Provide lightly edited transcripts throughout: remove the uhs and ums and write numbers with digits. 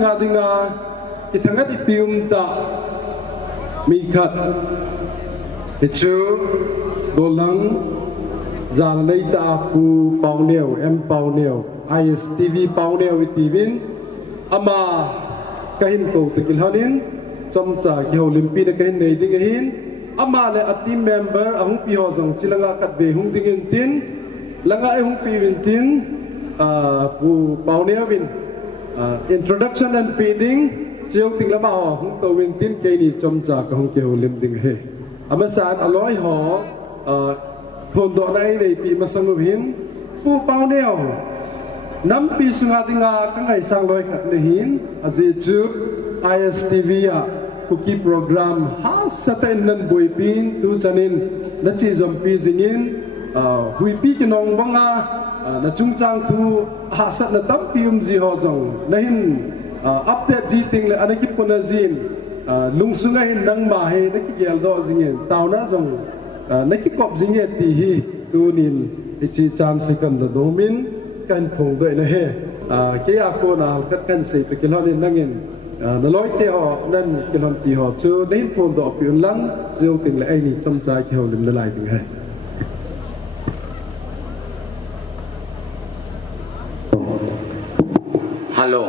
nga dinga itangat ipium ta mikat ichu dolang zang lei ta pu pauneu em pauneu ISTV pauneu itivin ama kahin ko tikil hanin chomcha ki holimpi na kahin nei ding hin ama le a team member ahung pi ho jong chilanga kat be hung dingin tin langa ai hung pi win tin pu pauneu win introduction and feeding chiêu ting la ba ho hung to win tin ke ni chomcha ka hung ke holim ding he ama san aloi ho thon do nai nei pi masang hin pu pauneu nam pi sunga dinga ka ngai sang loi khat le hin aji chu ISTV ya cookie program ha satain nan boi pin tu chanin na chi jom pi jingin hui pi ki nong banga na chung chang thu ha sat na tam pium ji ho jong na hin update ji ting le anaki pona jin lung sunga hin nang ma he na ki gel do jingin taw na jong na ki kop jinge ti hi tu nin chi chan second da domin kan phong doi na he ke ya ko na kat kan sei to kilon nangin na loi te ho nan kilon pi ho chu nei phon do pi un lang jiu ting le ai ni chom chai ki ho lim na lai ting he hello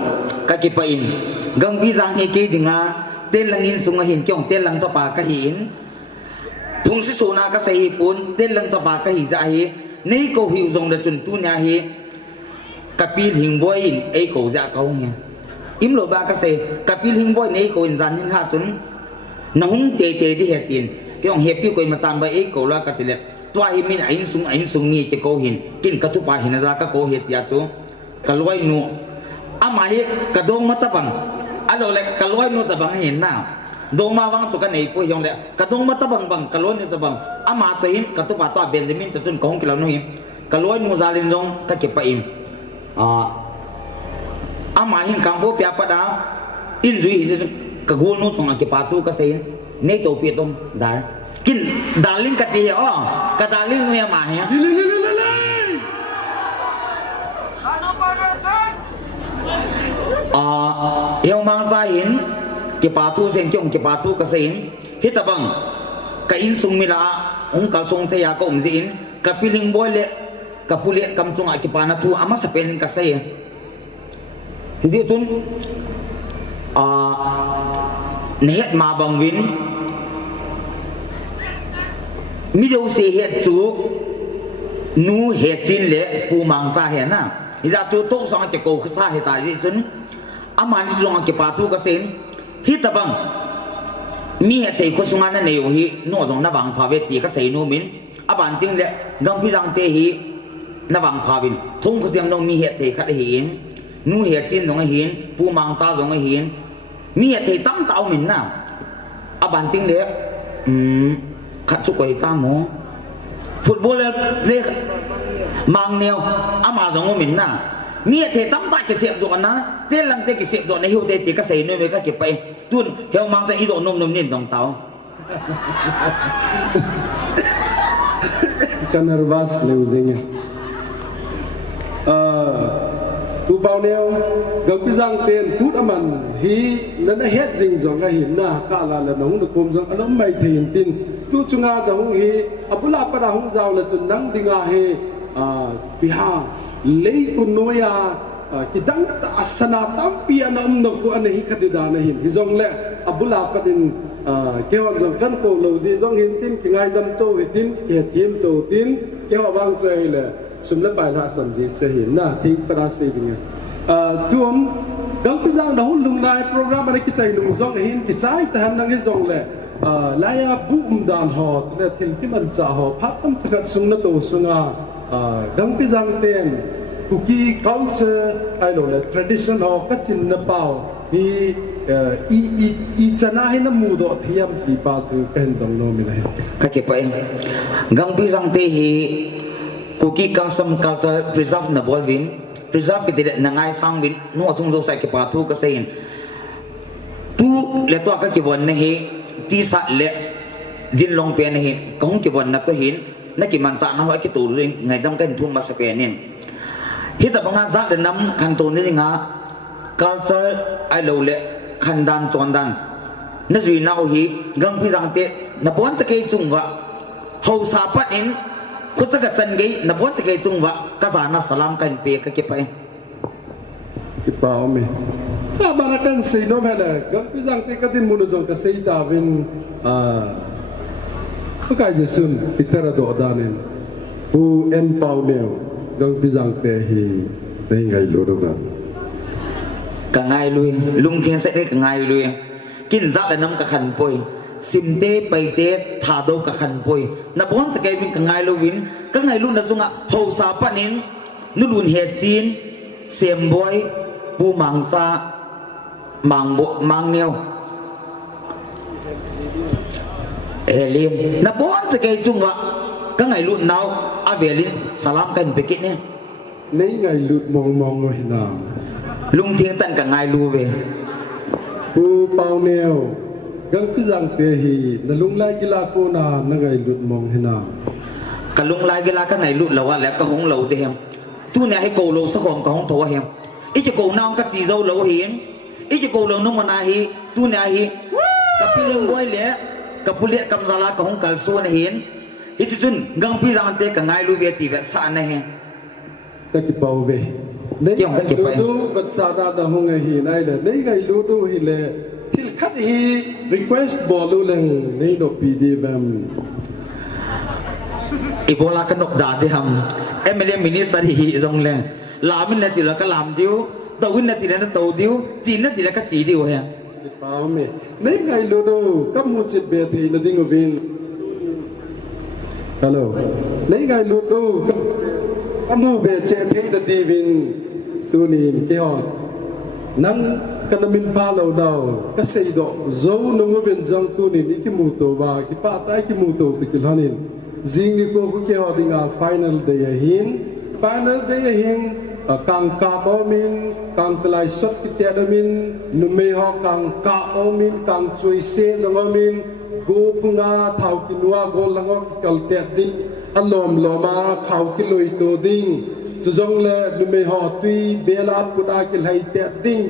ka ki pa in gang bi jang he ke dinga tel lang in sunga hin kyong tel lang cho pa ka hin thung si sona ka sei pun tel lang cho pa ka hi za hi nei ko hi jong da chun tu nya hi kapil hing boy in ei ko ja ka hong im lo ba ka sei kapil hing boy nei ko in jan hin ha chun na hung te te di he tin kyong happy ko ma tan ba ei ko la ka tile twa hi min ain sung ni te ko hin kin ka tu pa hin za ka ko he ya chu ka loi nu ama hi ka dong mata bang alo le ka loi nu ta bang hin na dong ma wang tu ka nei po yong le ka dong mata bang bang ka loi nu ta bang ama ta hin ka tu pa to benjamin ta chun kong kilo nu hi ka loi nu za lin jong ka ke pa im ama hin kang bo pya pa da in zui hi ka gu nu tong ke pa tu ka sei nei to pi tom dar kin darling ka ti he ka darling nu ya ma he yêu mang ra in ke pa tu sen kyong ke pa tu ka sein hita bang ka in sung mila ong ka sung the ya ko um zin ka piling boy le ka puliat kam chung a ki pa na tu ama sa peling ka sai hi tun nehet ma bang win mi jo se het chu nu het chin le pu mang ta he na iza tu to song ke ko sa he ta ji chun aman zong ke pa tu ka sen hi ta bang mi he te ko sunga na nei hi no jong na bang pha ve ti ka sei nu min aban ting le gam pi jang te hi na bang pha vin thung ko tiam no mi he te khat hi in nu he chin jong hin pu mang ta jong hin mi he te tam tao min na aban ting le khat chu ko hi ta mo football le mang neo ama jong min na mi the tam ta ke sep do na te lang te ke sep do na hiu te te ka sei no me ka ke pai tun heo mang ta i do nom nin dong tao ka nervous losing tu pau neo gam pi jang ten put aman hi na na het jing jong ga hin na ka la la nong de kom jong anom mai thein tin tu chunga da hung hi apula pa da hung jaw la chun nang dinga he pi ha lei kun noya kidang ta asana tampi anam no ko anahi kadida na hin hi jong le abula padin ke hon jong kan ko lo ji jong hin tin ki ngai dam to hi tin ke tim to tin ke ho wang chei le sum le bai la sam ji che hin na thing para se ding tuom gang pi jang da hun lung nai program ani ki chai lung jong hin ki chai ta han nang hi jong le laya bu dan ho le thil ki man cha ho phat tam cha sung na to sunga gang pi jang ten cookie culture I know the tradition of kachin na pao ni i chana hi na mu do thiam ti pa chu pen dong no mi lai ka ke pa gang bi jang te hi cookie custom culture preserve na bolvin preserve ke de na ngai sang bin no chung jo sai ke pa thu ka sein tu le to ka ke bon ne hi ti sa le jin long pe ne hi kong ke bon na to hin na ki man cha na ho ki tu ring ngai dam kan thum ma sa pe nin hi ta banga za de nam kan to ni nga culture ai lo le khan dan chon dan na zui nau hi gang pi jang te na bon ta ke chung wa ho sa pat in khu sa ka chan ge na bon ta ke chung wa ka za na salam kan pe ka ke pai ki pao mi barakan sei no mele gang pi jang te ka tin mun jong ka sei ta vin ka jesun pitara do danen pu em pau neo gang pi jang te hi te ngai lo do ga ka ngai lui lung thiang sai ka ngai lui kin za la nam ka khan poi sim te pai te tha do ka khan poi na bon sa kai vin ka ngai lo vin ka ngai lu na zunga ho sa panin nu lun he chin sem boy pu mang cha mang bo mang neo elin na bon sa kai chung wa ka ngai lu nau avelin salam kan pe ki ne nei ngai lut mong mong lo hina lung thiang tan ka ngai lu ve pu pau neo gang pi jang te hi na lung lai gila ko na ngai lut mong hina ka lung lai gila ka ngai lu lawa la ka hong lo te hem tu ne hai ko lo sa khom ka hong tho hem i che ko naung ka chi zo lo hian i che ko lo no mana hi tu ne hi ka pi lung boy le ka pulia kam zala ka hong kal so na hian i chu chun gang pi jang te ka ngai lu ve ti ve sa na he ta ki pau ve nei ngai lu du bat sa da da hong hi nai le nei ngai lu du hi le til khat hi request bolu leng nei no pdm ibola ka nok da de ham mla minister hi zong leng lamin na ti la ka lam diu tawin na ti la na taw diu chin na ti la ka si diu he ki pau me nei ngai lu du kam mu chit be thi na ding vin hello nei ngai lu du kam mu be che thi na di vin tu ni ke ho nang kanamin pa lo daw ka sei do zo no mo ben jang tu ni ki mu to ba ki pa tai ki mu to ti kilhanin jing ni ko ku ke ho dinga final day hin kang ka bo min kang tlai sot ki te do min nu me ho kang ka o min kang chui se jong o min go punga thau ki nuwa go lango ki kal te din alom loma khau ki loi to ding chu jong le nu me ho tui bela pu da ki lai te ding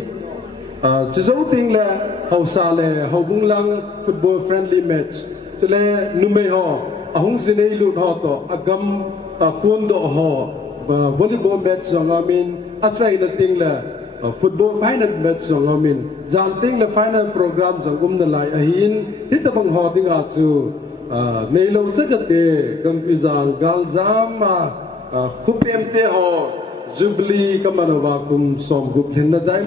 chu zo ding le ho sa le ho bung lang football friendly match chu le nu me ho ahung zinei lu ho to agam kun do ho volleyball match jong amin achai na ting le football final match jong amin jan ting le final program jong na lai ahin hitabang ho dinga chu nei lo chakate gang pizang gal zama khupem te ho jubilee kamanova kum som gup hinna dai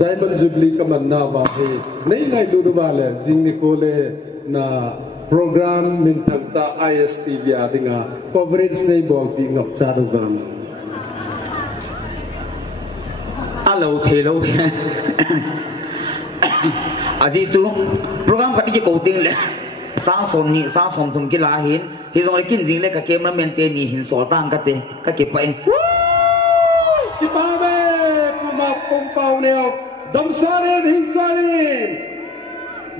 diamond jubilee kamanna ba he nei ngai du du ba le jing ni ko le na program min thakta ISTV adinga coverage nei bol pi ngap cha du gam alo thelo aji chu program ka ki ko ting le sang som thum ki la hin hi zong le kin jing le ka camera man te ni hin sol tang ka te ka ke pai ki pa be puma pum pau neo dam sarin hing sarin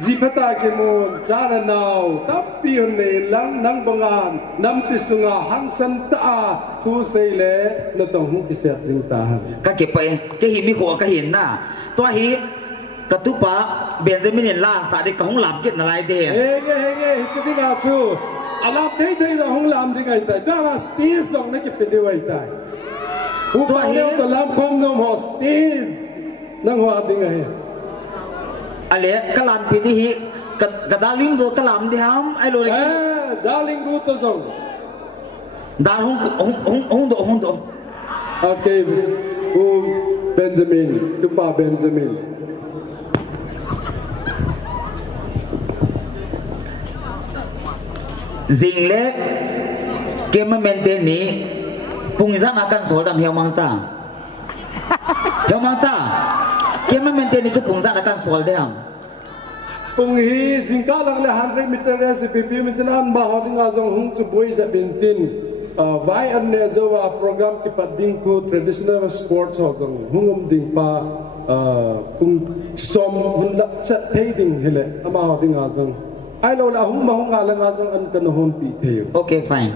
zipata ke mon jana naw tapion ne lang nang bangan nam pisunga hang san ta thu sei le na tong hu ki sep jing ta ka ke pai ke hi mi kho ka hin na to hi ka tu pa benjamin la sa de ka hong lam kit na lai de he chiti ga chu alap thei thei da hong lam ding ai tai ta was ti song ne ki pe de wai tai hu pa ne to lam khom no hos ti nang ho ding ai ale ka lam pi di hi ka daling do ka lam di ham ai lo le darling du to song da hong do okay Benjamin tu pa Benjamin jing le ke ma men te ni pung za na kan sol dam hiao mang cha ke ma men te ni chu pung za na kan sol de ham pung hi jingka lang le 100 meter recipe min tan ba ho dinga jong hung chu boy sa bintin vai an ne zo wa program ki pading ko traditional sports ho jong hungum ding pa pung som hun la cha thei ding hele ama ho dinga jong ai lo la hung ma hung ala nga jong an kan hon pi theu okay fine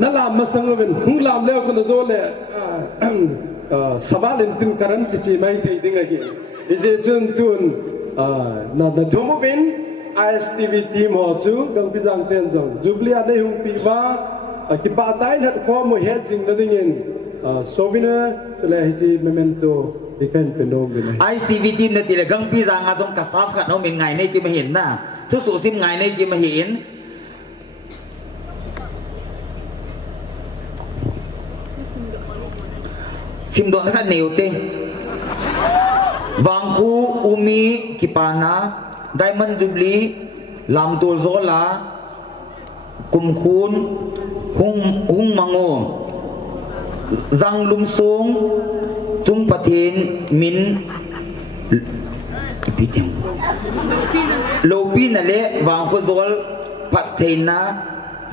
นั่นลามมาสังเวยหุ่งลามแล้วคนละโซเล่สบายเล่นตินการันกิจไม่ที่ดิ้งไงอีเจจุนตุนนั่นทุ่มวิน ISTV ทีมหัวจูกังพิจังเตียนจงจูบลีอันนี้หุ่งปีว่าคิดป้าตายแล้วข้อมูลเหตุสิ่งนั้นดิ้งโซวินะสุดเลยที่เมมโตดิคันเป็นโนบินะ ICV ทีมนั่นทีละกังพิจางอาจงกระซับขัดน้องเป็นไงในที่มาเห็นนะทุกสุสิมไงในที่มาเห็นซิมโดนนะครับเนวเตวังคูอุมีกิปานาไดมันจุบลีลำตัวโซลากุมคูนหุงมังโงจังลุมซงจุมปะเทนมินพิจังโลปีนั่นแหละวังคูโซลปะเทนนา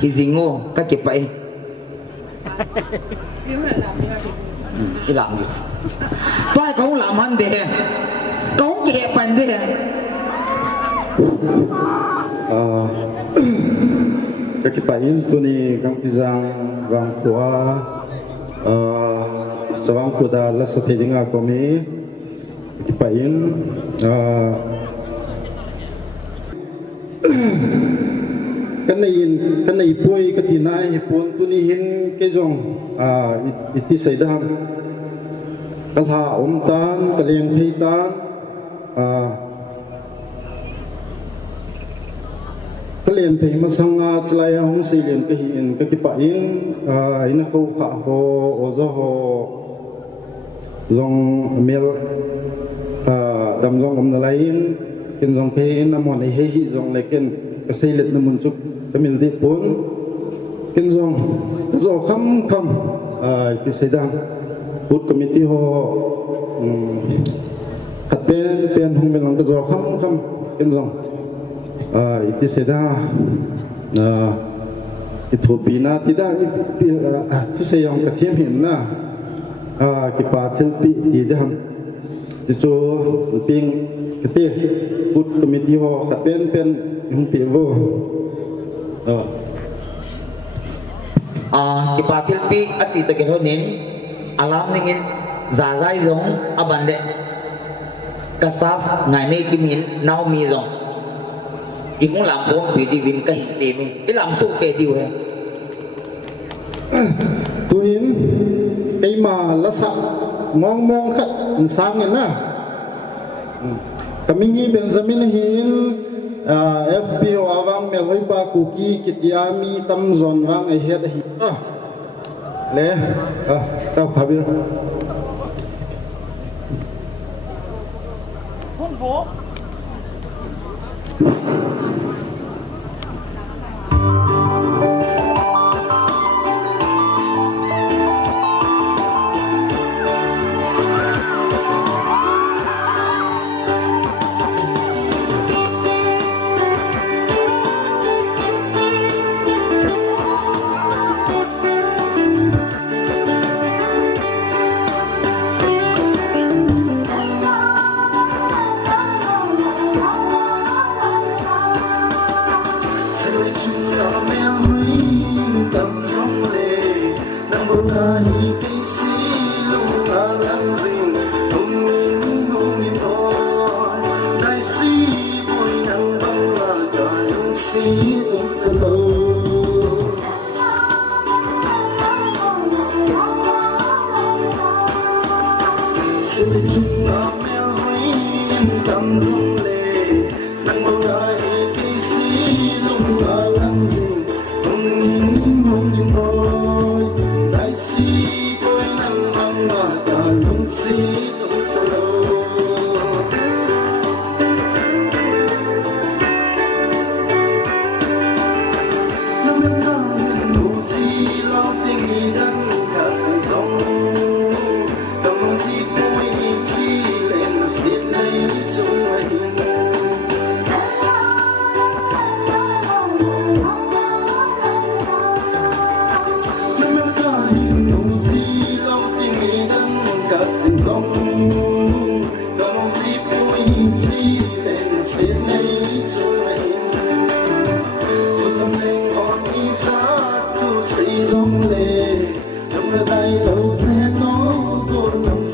ฮิซิงโงก็เก็บไปอีหลังอยู่ป้ายเขาหลังมันเด้เขาเก็บไปเด้ก็คิดไปอินตัวนี้กังพิจังวังกัวสว่างกุดาลัสเทจิงาก็มีคิดไปอินกันในป่วยกันที่นายปนตัวนี้เห็นแก่จงอิทธิสัยดามกะลาอมตานกะเลียงไทตานกะเลียงไทมาสังอาจลายหงสีเลียนกะหินกะกิปะอินอินเขาขะโฮโอโซโฮจงเมลดำจงอมนลายอินกินจงเพอินน้ำมันเฮฮิจงเลกินกะเซเล็ดน้ำมันจุกจะมีดิปนกินจงจงคำที่เสด็จพุทธคอมมิตี้ฮอขัดเป็นห้องเป็นหลังกระจกคำกินจงที่เสด็จที่ถูกปีนาที่ได้ทุกเสียงกระเทียมเห็นนะกิปาเทลปีที่ได้จิโจปิงกระเทียพุทธคอมมิตี้ฮอขัดเป็นห้องปีโวkipatil pi ati to kehonin alam ningin zazai zong abande kasaf ngai nei kimin nau mi zong i cũng làm bốn bị đi vin cái tiền đi cái làm số kê tiêu hè tu hin cái mà lá sạ mong khát sáng nghe na kami ni Benjamin hin FPO awang mel hoi ba kuki kitiami tam zon wang ai het hi le tao thabi hun bo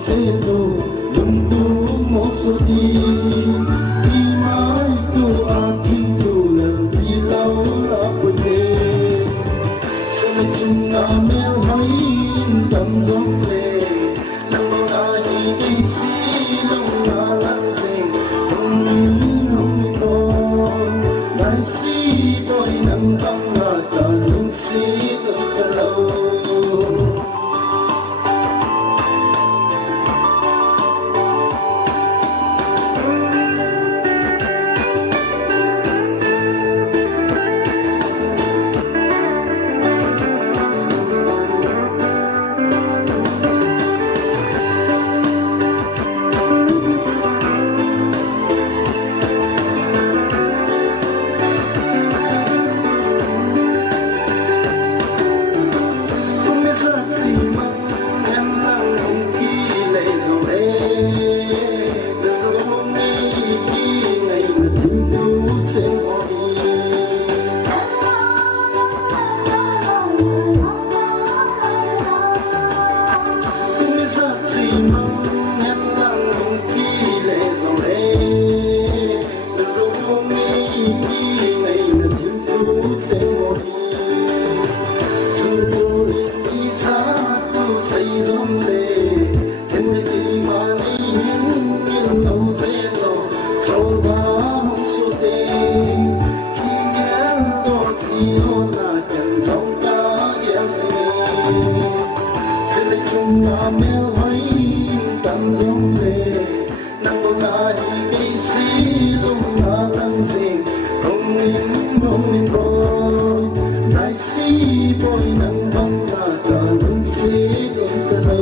se tu lung tu mo so di di mai tu a tim tu la di lau la pu de se na chung na mel hai tam zong le nang mo na ni ki si lung na lang sing hong bo nai si boy nang bang ra ta lung si lung ta lau mel hai tan zong le nang bo na di bi si lung na lang sing hong in bo nai si boy nang bang na ta lung si lung ta lo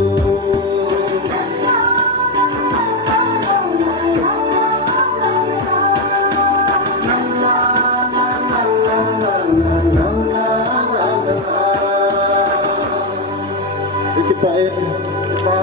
Kita pa